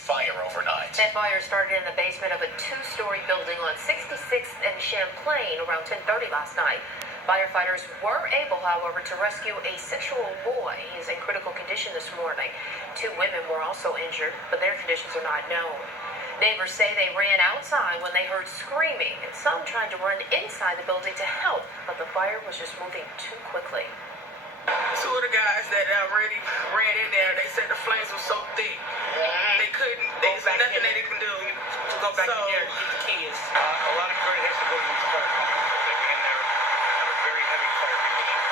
fire overnight. That fire started in the basement of a two-story building on 66th and Champlain around 10:30 last night. Firefighters were able, however, to rescue a 6-year-old boy. He is in critical condition this morning. 2 women were also injured, but their conditions are not known. Neighbors say they ran outside when they heard screaming, and some tried to run inside the building to help, but the fire was just moving too quickly. 2 of the guys that already ran in there, they said the flames were so thick. They couldn't, there's nothing they can do to go back in there and get the kids. A lot of very has to go to these fire companies. They were in there under very heavy fire conditions.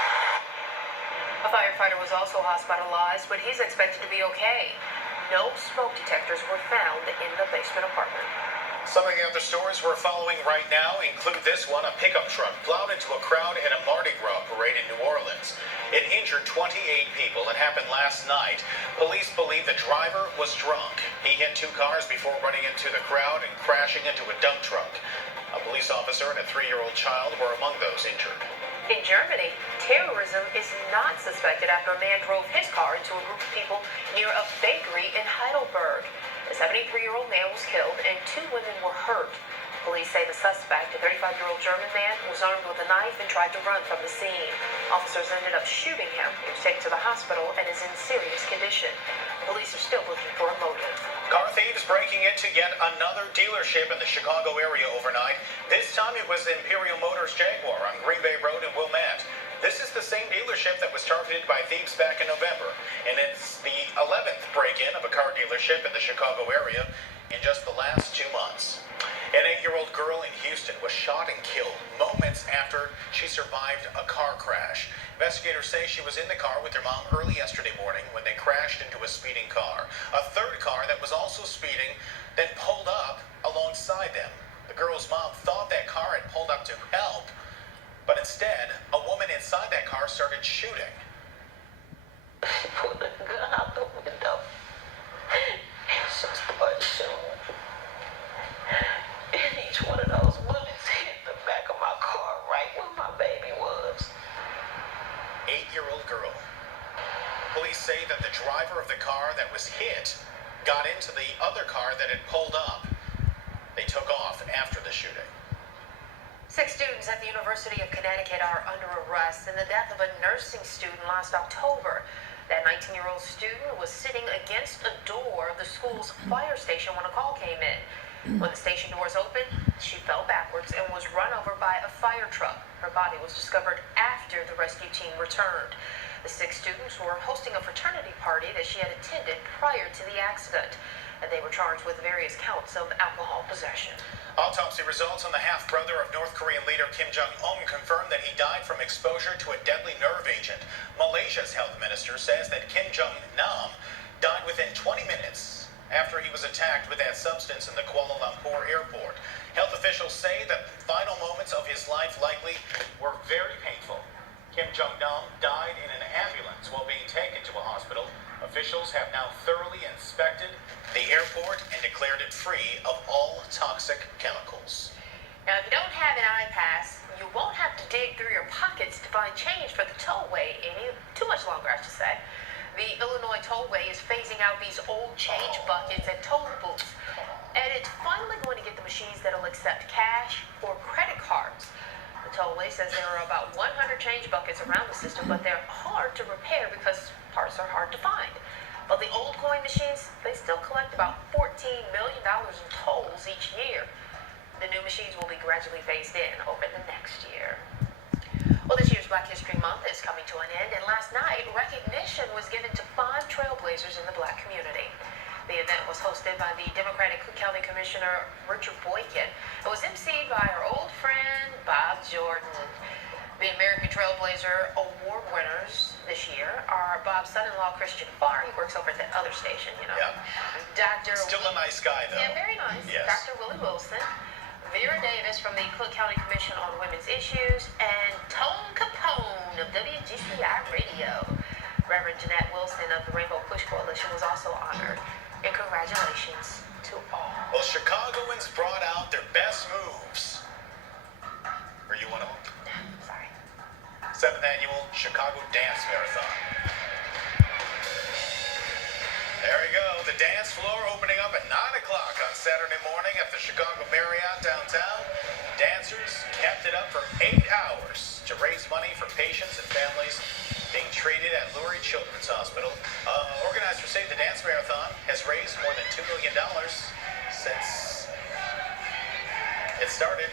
A firefighter was also hospitalized, but he's expected to be okay. No smoke detectors were found in the basement apartment. Some of the other stories we're following right now include this one. A pickup truck plowed into a crowd at a Mardi Gras parade in New Orleans. It injured 28 people. It happened last night. Police believe the driver was drunk. He hit 2 cars before running into the crowd and crashing into a dump truck. A police officer and a 3-year-old child were among those injured. In Germany, terrorism is not suspected after a man drove his car into a group of people near a bakery in Heidelberg. A 73-year-old man was killed and 2 women were hurt. Police say the suspect, a 35-year-old German man, was armed with a knife and tried to run from the scene. Officers ended up shooting him. He was taken to the hospital and is in serious condition. Police are still looking for a motive. Car thieves breaking into yet another dealership in the Chicago area overnight. This time it was Imperial Motors Jaguar on Green Bay Road in Wilmette. This is the same dealership that was targeted by thieves back in November, and it's the 11th break-in of a car dealership in the Chicago area in just the last 2 months. An 8-year-old girl in Houston was shot and killed moments after she survived a car crash. Investigators say she was in the car with her mom early yesterday morning when they crashed into a speeding car. A third car that was also speeding then pulled up alongside them. The girl's mom thought that car had pulled up to help, but instead, a woman inside that car started shooting. She pulled the gun out the window and she started shooting. And each one of those bullets hit the back of my car right where my baby was. 8-year-old girl. Police say that the driver of the car that was hit got into the other car that had pulled up. They took off after the shooting. 6 students at the University of Connecticut are under arrest in the death of a nursing student last October. That 19-year-old student was sitting against a door of the school's fire station when a call came in. When the station doors opened, she fell backwards and was run over by a fire truck. Her body was discovered after the rescue team returned. The 6 students were hosting a fraternity party that she had attended prior to the accident, and they were charged with various counts of alcohol possession. Autopsy results on the half-brother of North Korean leader Kim Jong-un confirmed that he died from exposure to a deadly nerve agent. Malaysia's health minister says that Kim Jong-nam died within 20 minutes after he was attacked with that substance in the Kuala Lumpur airport. Health officials say that the final moments of his life likely were very painful. Kim Jong-nam died in an ambulance while being taken to a hospital. Officials have now thoroughly inspected the airport and declared it free of all toxic chemicals. Now, if you don't have an iPass, you won't have to dig through your pockets to find change for the tollway too much longer, I should say. The Illinois Tollway is phasing out these old change buckets at toll booths, and it's finally going to get the machines that'll accept cash or credit cards. The tollway says there are about 100 change buckets around the system, but they're hard to repair because parts are hard to find. But the old coin machines, they still collect about $14 million in tolls each year. The new machines will be gradually phased in over the next year. Well, this year's Black History Month is coming to an end, and last night, recognition was given to 5 trailblazers in the Black community. The event was hosted by the Democratic Cook County Commissioner Richard Boykin. It was emceed by our old friend Bob Jordan. The American Trailblazer Award winners this year are Bob's son-in-law Christian Farr. He works over at that other station, you know. Yeah. Dr. Still a nice guy, though. Yeah, very nice. Yes. Dr. Willie Wilson, Vera Davis from the Cook County Commission on Women's Issues, and Tone Capone of WGCI Radio. Reverend Jeanette Wilson of the Rainbow Push Coalition was also honored. And congratulations to all. Well, Chicagoans brought out their best moves. Were you one of them? Sorry. 7th Annual Chicago Dance Marathon. There you go. The dance floor opening up at Saturday morning at the Chicago Marriott downtown. Dancers kept it up for 8 hours to raise money for patients and families being treated at Lurie Children's Hospital. Organizers say the dance marathon has raised more than $2 million since it started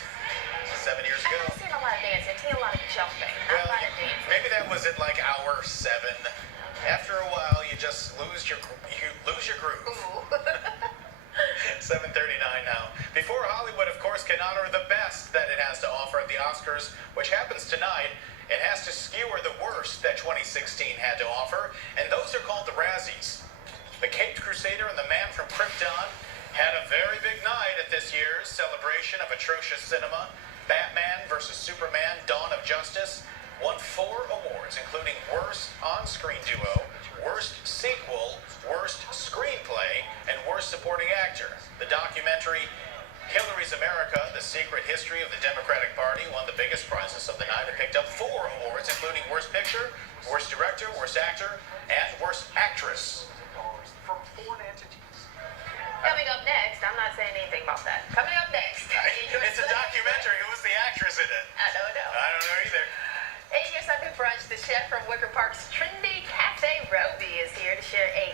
7 years ago. I've seen a lot of dancing. I've seen a lot of jumping. Not a lot of dancing. Maybe that was at like hour 7. After a while, you just lose your groove. Ooh. 7:39 now. Before Hollywood, of course, can honor the best that it has to offer at the Oscars, which happens tonight, it has to skewer the worst that 2016 had to offer, and those are called the Razzies. The Caped Crusader and the Man from Krypton had a very big night at this year's celebration of atrocious cinema. Batman vs. Superman: Dawn of Justice won 4 awards, including Worst On-Screen Duo, Worst Sequel, Worst Screenplay, and Worst Supporting Actor. The documentary Hillary's America, The Secret History of the Democratic Party, won the biggest prizes of the night. It picked up 4 awards, including Worst Picture, Worst Director, Worst Actor, and Worst Actress. From foreign entities. Coming up next, I'm not saying anything about that. Coming up next. It's a documentary. Who was the actress in it? I don't know. I don't know either. In your Sunday brunch, the chef from Wicker Park's trendy Cafe Roby is here to share a